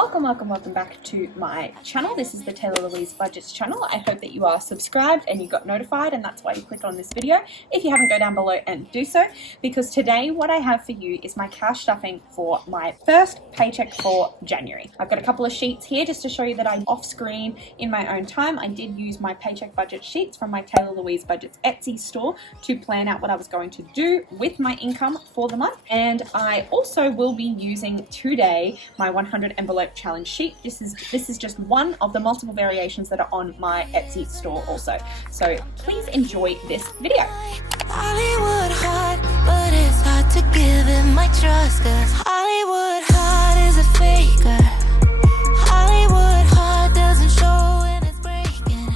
Welcome back to my channel. This is the Taylor Louise Budgets channel. I hope that you are subscribed and you got notified, and that's why you clicked on this video. If you haven't, go down below and do so, because today what I have for you is my cash stuffing for my first paycheck for January. I've got a couple of sheets here just to show you that I'm off screen in my own time. I did use my paycheck budget sheets from my Taylor Louise Budgets Etsy store to plan out what I was going to do with my income for the month, and I also will be using today my 100 envelope challenge sheet. This is just one of the multiple variations that are on my Etsy store also. So please enjoy this video. Hollywood hot, but it's hard to give it my trust, 'cause Hollywood hot is a faker. Hollywood hot doesn't show when it's breaking.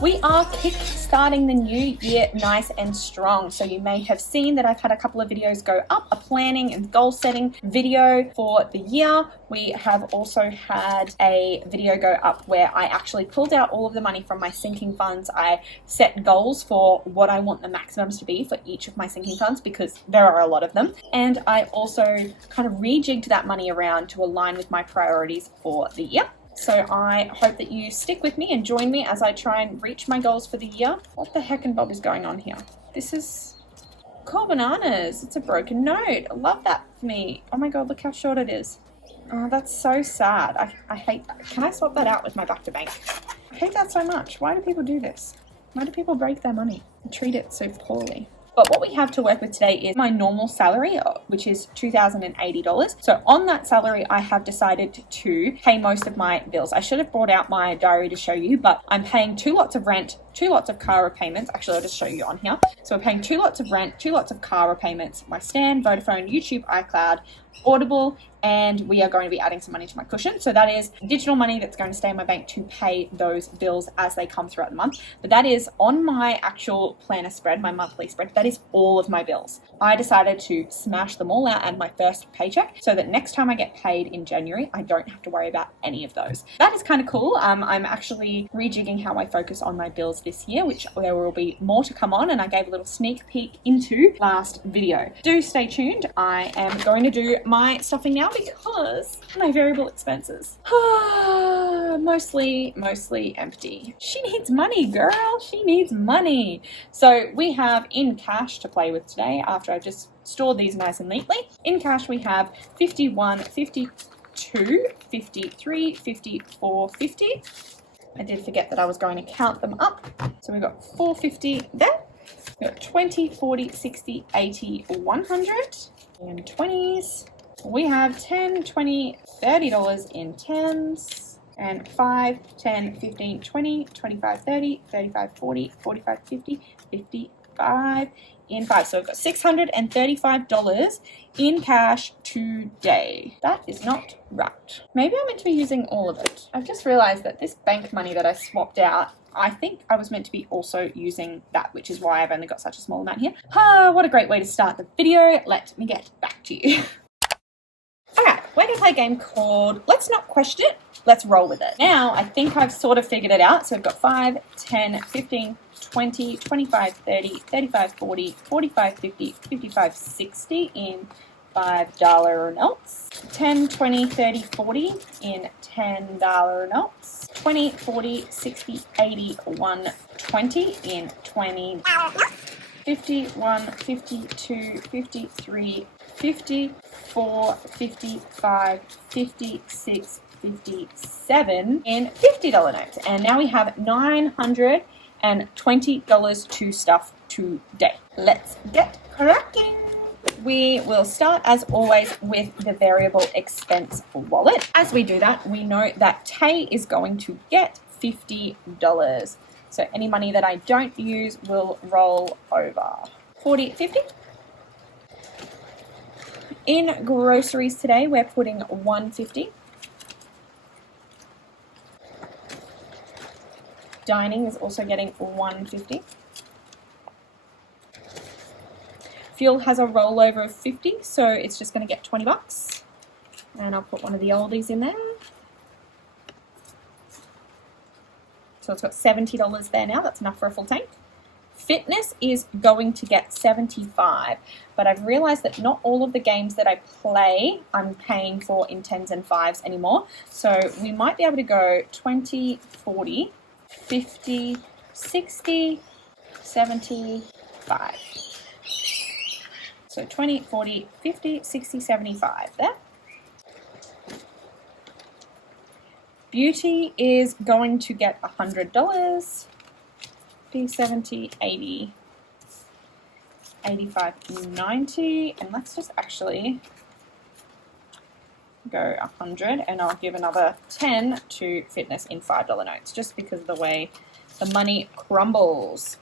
We are kick-starting the new year nice and strong. So you may have seen that I've had a couple of videos go up, a planning and goal setting video for the year. We have also had a video go up where I actually pulled out all of the money from my sinking funds. I set goals for what I want the maximums to be for each of my sinking funds, because there are a lot of them. And I also kind of rejigged that money around to align with my priorities for the year. So I hope that you stick with me and join me as I try and reach my goals for the year. What the heck and bob is going on here? This is cool bananas. It's a broken note. I love that for me. Oh my god, look how short it is. Oh, that's so sad. I hate that. Can I swap that out with my back to bank? I hate that so much. Why do people do this? Why do people break their money and treat it so poorly? But what we have to work with today is my normal salary, which is $2,080. So on that salary, I have decided to pay most of my bills. I should have brought out my diary to show you, but I'm paying 2 lots of rent, 2 lots of car repayments. Actually, I'll just show you on here. So we're paying 2 lots of rent, 2 lots of car repayments, my Stan, Vodafone, YouTube, iCloud, Audible, and we are going to be adding some money to my cushion. So that is digital money that's going to stay in my bank to pay those bills as they come throughout the month. But that is on my actual planner spread, my monthly spread. That is all of my bills. I decided to smash them all out at my first paycheck so that next time I get paid in January, I don't have to worry about any of those. That is kind of cool. I'm actually rejigging how I focus on my bills this year, which there will be more to come on, and I gave a little sneak peek into last video. Do stay tuned. I am going to do my stuffing now because my variable expenses mostly empty. She needs money, girl. She needs money. So we have in cash to play with today after I've just stored these nice and neatly. In cash we have 51, 52, 53, 54, 50. I did forget that I was going to count them up. So we've got 450 there. We've got 20, 40, 60, 80, 100 in 20s. We have $10, $20, $30 in 10s, and 5, 10, 15, 20, 25, 30, 35, 40, 45, 50, 55 in 5. So we've got $635 in cash today. That is not right. Maybe I'm meant to be using all of it. I've just realized that this bank money that I swapped out, I think I was meant to be also using that, which is why I've only got such a small amount here. What a great way to start the video. Let me get back to you. Okay, we're going to play a game called Let's Not Question It, Let's Roll With It. Now, I think I've sort of figured it out. So we've got 5, 10, 15, 20, 25, 30, 35, 40, 45, 50, 55, 60 in $5 notes. 10, 20, 30, 40 in $10 notes. 20, 40, 60, 80, 120 in $20. 51, 52, 53, 54, 55, 56, 57 in $50 notes. And now we have $920 to stuff today. Let's get cracking. We will start, as always, with the variable expense wallet. As we do that, we know that Tay is going to get $50. So any money that I don't use will roll over. 40, 50. In groceries today, we're putting $150. Dining is also getting $150. Fuel has a rollover of $50, so it's just going to get $20. And I'll put one of the oldies in there. So it's got $70 there now. That's enough for a full tank. Fitness is going to get 75, but I've realized that not all of the games that I play I'm paying for in 10s and 5s anymore. So we might be able to go 20, 40, 50, 60, 75. So 20, 40, 50, 60, 75 there. Beauty is going to get $100. 50, 70, 80, 85, 90. And let's just actually go 100, and I'll give another 10 to fitness in $5 notes, just because of the way the money crumbles.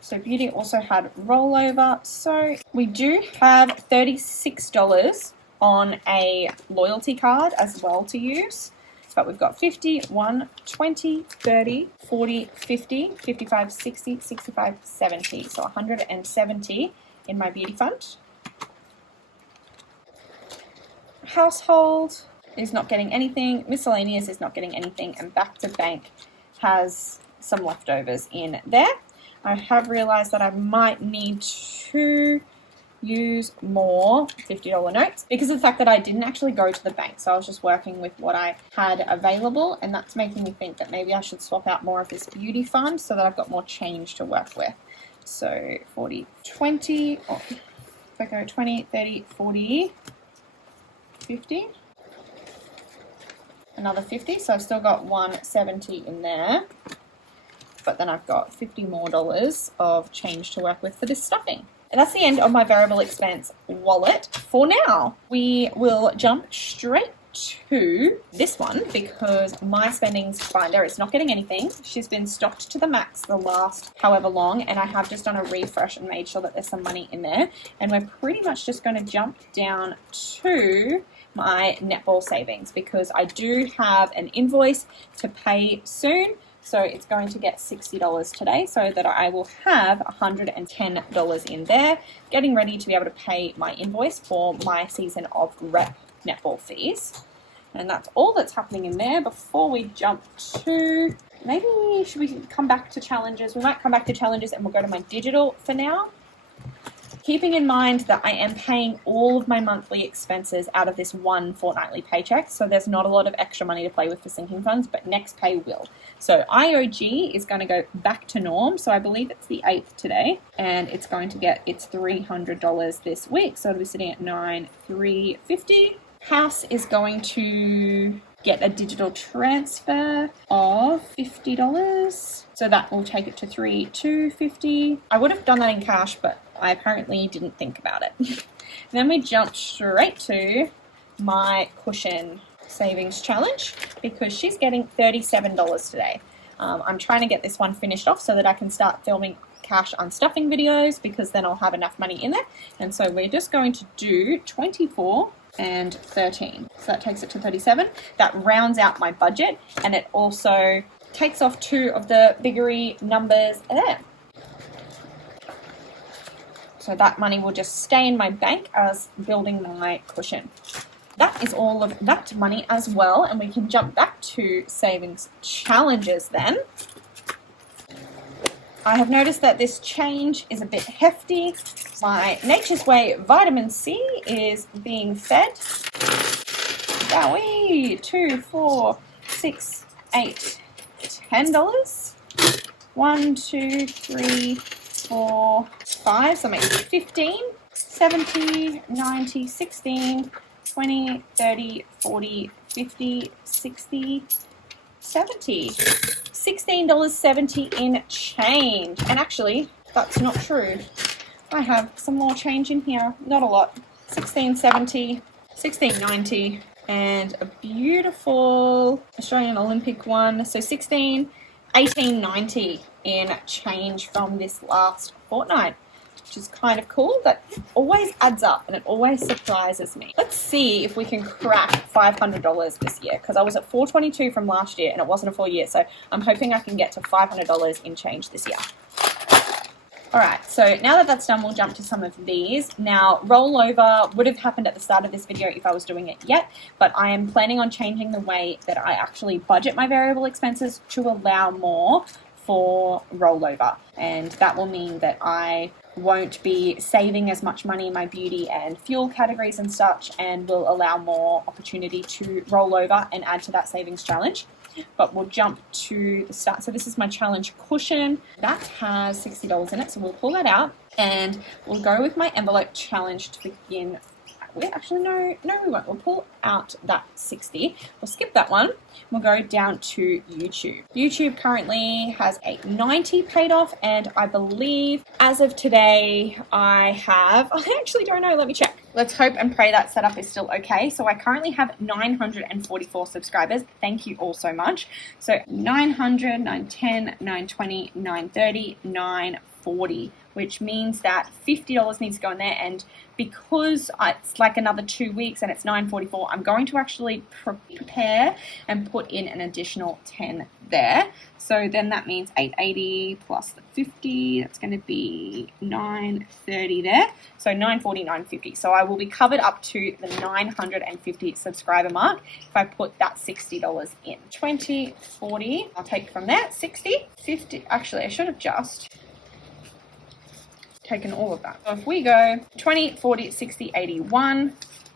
So beauty also had rollover. So we do have $36 on a loyalty card as well to use. But we've got 50, 1, 20, 30, 40, 50, 55, 60, 65, 70. So 170 in my beauty fund. Household is not getting anything. Miscellaneous is not getting anything. And back to bank has some leftovers in there. I have realized that I might need to use more $50 notes because of the fact that I didn't actually go to the bank. So I was just working with what I had available, and that's making me think that maybe I should swap out more of this beauty fund so that I've got more change to work with. So 40, 20, oh, if I go 20, 30, 40, 50, another 50. So I've still got 170 in there. But then I've got $50 more of change to work with for this stuffing. And that's the end of my variable expense wallet for now. We will jump straight to this one because my spendings finder is not getting anything. She's been stocked to the max the last however long, and I have just done a refresh and made sure that there's some money in there. And we're pretty much just going to jump down to my netball savings because I do have an invoice to pay soon. So it's going to get $60 today so that I will have $110 in there, getting ready to be able to pay my invoice for my season of rep netball fees. And that's all that's happening in there. Before we jump to, maybe should we come back to challenges? We might come back to challenges and we'll go to my digital for now. Keeping in mind that I am paying all of my monthly expenses out of this one fortnightly paycheck, so there's not a lot of extra money to play with for sinking funds, but next pay will. So IOG is going to go back to norm, so I believe it's the 8th today, and it's going to get its $300 this week, so it'll be sitting at $9,350. House is going to get a digital transfer of $50, so that will take it to $3,250. I would have done that in cash, but I apparently didn't think about it. Then we jump straight to my cushion savings challenge because she's getting $37 today. I'm trying to get this one finished off so that I can start filming cash unstuffing videos because then I'll have enough money in there. And so we're just going to do 24 and 13. So that takes it to 37. That rounds out my budget, and it also takes off 2 of the biggery numbers there. So that money will just stay in my bank as building my cushion. That is all of that money as well, and we can jump back to savings challenges then. I have noticed that this change is a bit hefty. My Nature's Way vitamin C is being fed. Wowee! 2, 4, 6, 8, $10. 1, 2, 3, 4, 5. So that makes 15. 70, 90, 16, 20, 30, 40, 50, 60, 70. $16.70 in change. And actually, that's not true. I have some more change in here. Not a lot. $16.70, $16.90, and a beautiful Australian Olympic one. So $18.90 in change from this last fortnight, which is kind of cool. That always adds up and it always surprises me. Let's see if we can crack $500 this year, because I was at $422 from last year and it wasn't a full year, so I'm hoping I can get to $500 in change this year. Alright, so now that that's done, we'll jump to some of these. Now, rollover would have happened at the start of this video if I was doing it yet, but I am planning on changing the way that I actually budget my variable expenses to allow more for rollover, and that will mean that I won't be saving as much money in my beauty and fuel categories and such, and will allow more opportunity to roll over and add to that savings challenge. But we'll jump to the start. So this is my challenge cushion. That has $60 in it, so we'll pull that out and we'll go with my envelope challenge to begin. No, we won't. We'll pull out that 60. We'll skip that one. We'll go down to YouTube. YouTube currently has a 90 paid off, and I believe as of today I actually don't know. Let me check. Let's hope and pray that setup is still okay. So I currently have 944 subscribers. Thank you all so much. So 900, 910, 920, 930, 940. Which means that $50 needs to go in there, and because it's like another 2 weeks and it's 944, I'm going to actually prepare and put in an additional 10 there. So then that means 880 plus the 50, that's going to be 930 there. So 940, 950. So I will be covered up to the 950 subscriber mark if I put that $60 in. 20, 40, I'll take from there, 60, 50. Actually, I should have just taken all of that. So if we go 20, 40, 60, 81,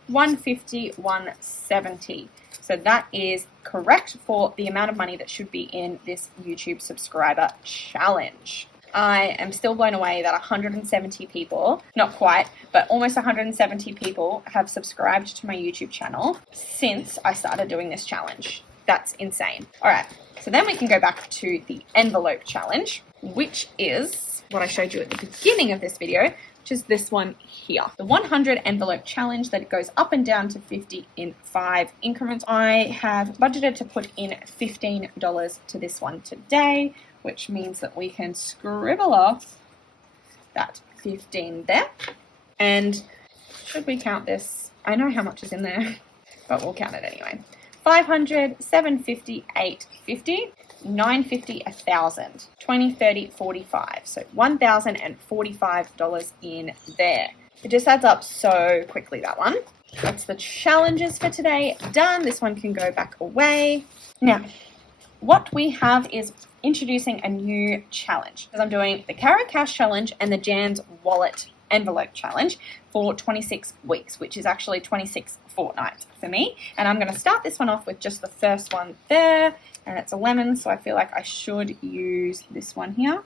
150, 170. So that is correct for the amount of money that should be in this YouTube subscriber challenge. I am still blown away that 170 people, not quite, but almost 170 people have subscribed to my YouTube channel since I started doing this challenge. That's insane. All right, so then we can go back to the envelope challenge, which is what I showed you at the beginning of this video, which is this one here. The 100 envelope challenge that it goes up and down to 50 in 5 increments. I have budgeted to put in $15 to this one today, which means that we can scribble off that 15 there. And should we count this? I know how much is in there, but we'll count it anyway. 500, 750, 850, 950, 1,000, 20, 30, 45. So $1,045 in there. It just adds up so quickly, that one. That's the challenges for today done. This one can go back away. Now, what we have is introducing a new challenge, because I'm doing the Carrot Cash challenge and the Jan's Wallet envelope challenge for 26 weeks, which is actually 26 fortnights for me. And I'm going to start this one off with just the first one there, and it's a lemon, so I feel like I should use this one here.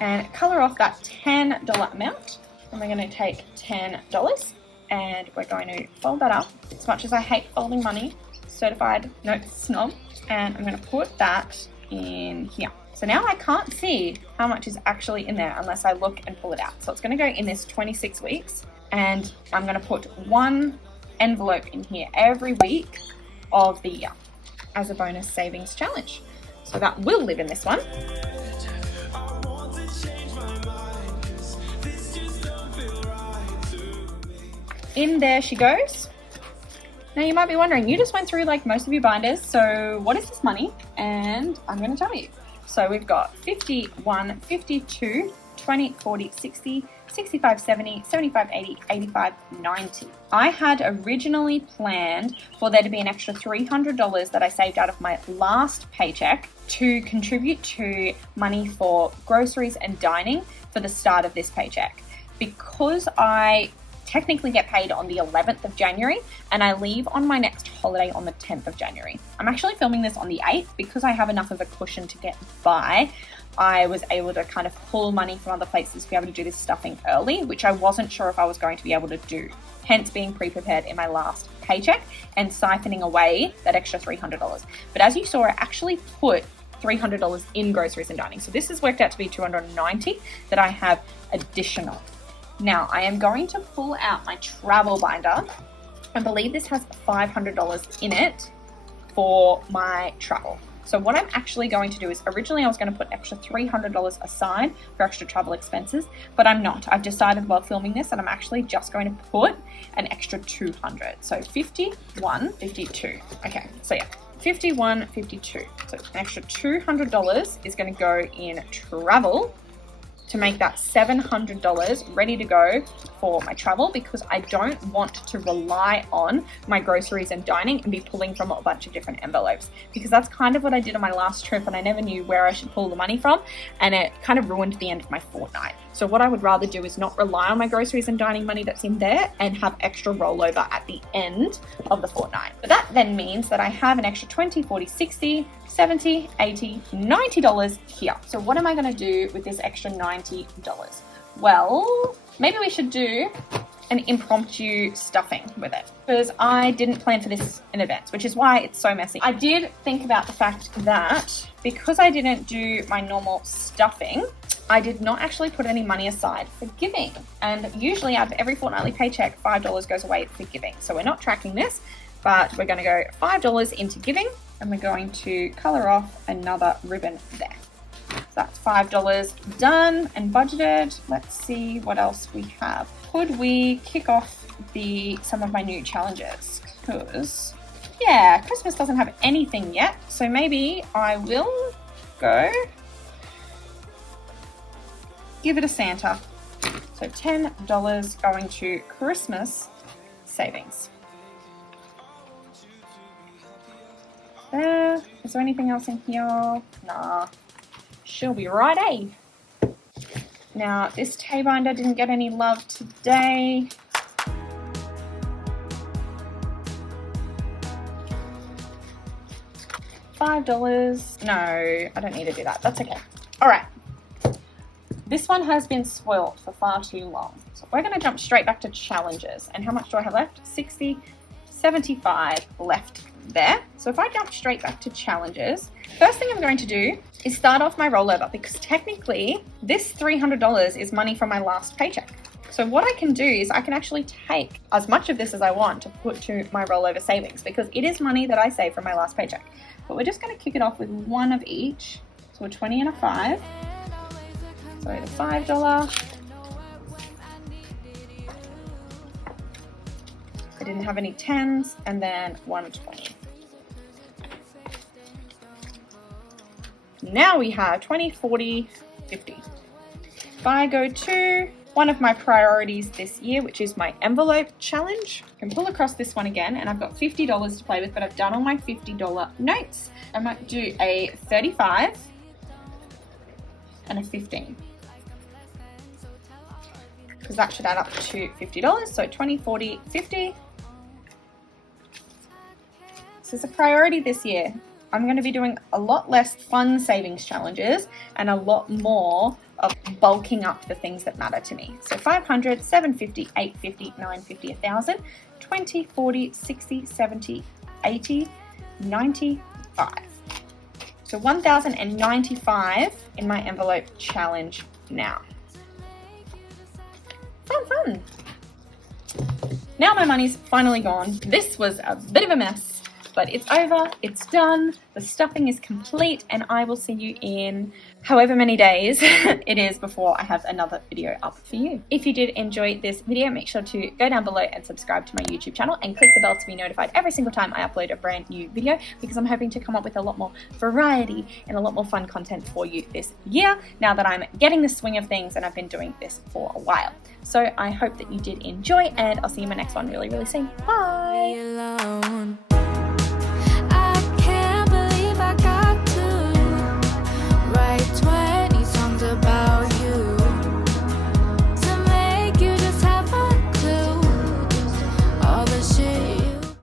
And color off that $10 amount. And we're going to take $10 and we're going to fold that up. As much as I hate folding money, certified note snob, and I'm going to put that in here. So now I can't see how much is actually in there unless I look and pull it out. So it's going to go in this 26 weeks, and I'm going to put one envelope in here every week of the year as a bonus savings challenge. So that will live in this one. In there she goes. Now you might be wondering, you just went through like most of your binders, so what is this money? And I'm going to tell you. So we've got 51, 52, 20, 40, 60, 65, 70, 75, 80, 85, 90. I had originally planned for there to be an extra $300 that I saved out of my last paycheck to contribute to money for groceries and dining for the start of this paycheck. Because I technically get paid on the 11th of January and I leave on my next holiday on the 10th of January. I'm actually filming this on the 8th because I have enough of a cushion to get by. I was able to kind of pull money from other places to be able to do this stuffing early, which I wasn't sure if I was going to be able to do. Hence being pre-prepared in my last paycheck and siphoning away that extra $300. But as you saw, I actually put $300 in groceries and dining. So this has worked out to be $290 that I have additional. Now, I am going to pull out my travel binder. I believe this has $500 in it for my travel. So what I'm actually going to do is, originally I was going to put extra $300 aside for extra travel expenses, but I'm not. I've decided while filming this that I'm actually just going to put an extra $200. So 51, 52. Okay, so yeah, 51, 52. So an extra $200 is going to go in travel. to make that $700 ready to go for my travel, because I don't want to rely on my groceries and dining and be pulling from a bunch of different envelopes, because that's kind of what I did on my last trip, and I never knew where I should pull the money from, and it kind of ruined the end of my fortnight. So what I would rather do is not rely on my groceries and dining money that's in there and have extra rollover at the end of the fortnight. But that then means that I have an extra $20, $40, $60, $70, $80, $90 here. So what am I going to do with this extra $90? Well, maybe we should do an impromptu stuffing with it, because I didn't plan for this in advance, which is why it's so messy. I did think about the fact that because I didn't do my normal stuffing, I did not actually put any money aside for giving. And usually out of every fortnightly paycheck, $5 goes away for giving. So we're not tracking this, but we're going to go $5 into giving, and we're going to color off another ribbon there. So that's $5 done and budgeted. Let's see what else we have. Could we kick off some of my new challenges? Because, yeah, Christmas doesn't have anything yet. So maybe I will go give it a Santa. So $10 going to Christmas savings. There. Is there anything else in here? Nah. She'll be right, eh? Now, this tay binder didn't get any love today. $5. No, I don't need to do that. That's okay. All right. This one has been spoiled for far too long. So we're going to jump straight back to challenges. And how much do I have left? 60, 75 left there. So if I jump straight back to challenges, first thing I'm going to do is start off my rollover, because technically this $300 is money from my last paycheck. So what I can do is I can actually take as much of this as I want to put to my rollover savings, because it is money that I saved from my last paycheck. But we're just going to kick it off with one of each. So a 20 and a 5. So the $5. I didn't have any 10s, and then one 20. Now we have 20, 40, 50. If I go to one of my priorities this year, which is my envelope challenge, I can pull across this one again, and I've got $50 to play with, but I've done all my $50 notes. I might do a 35 and a 15. Because that should add up to $50. So 20, 40, 50. This is a priority this year. I'm going to be doing a lot less fun savings challenges and a lot more of bulking up the things that matter to me. So 500, 750, 850, 950, 1,000, 20, 40, 60, 70, 80, 95. So 1,095 in my envelope challenge now. Fun. Now my money's finally gone. This was a bit of a mess, but it's over, it's done, the stuffing is complete, and I will see you in however many days it is before I have another video up for you. If you did enjoy this video, make sure to go down below and subscribe to my YouTube channel and click the bell to be notified every single time I upload a brand new video, because I'm hoping to come up with a lot more variety and a lot more fun content for you this year, now that I'm getting the swing of things and I've been doing this for a while. So I hope that you did enjoy, and I'll see you in my next one really, really soon. Bye!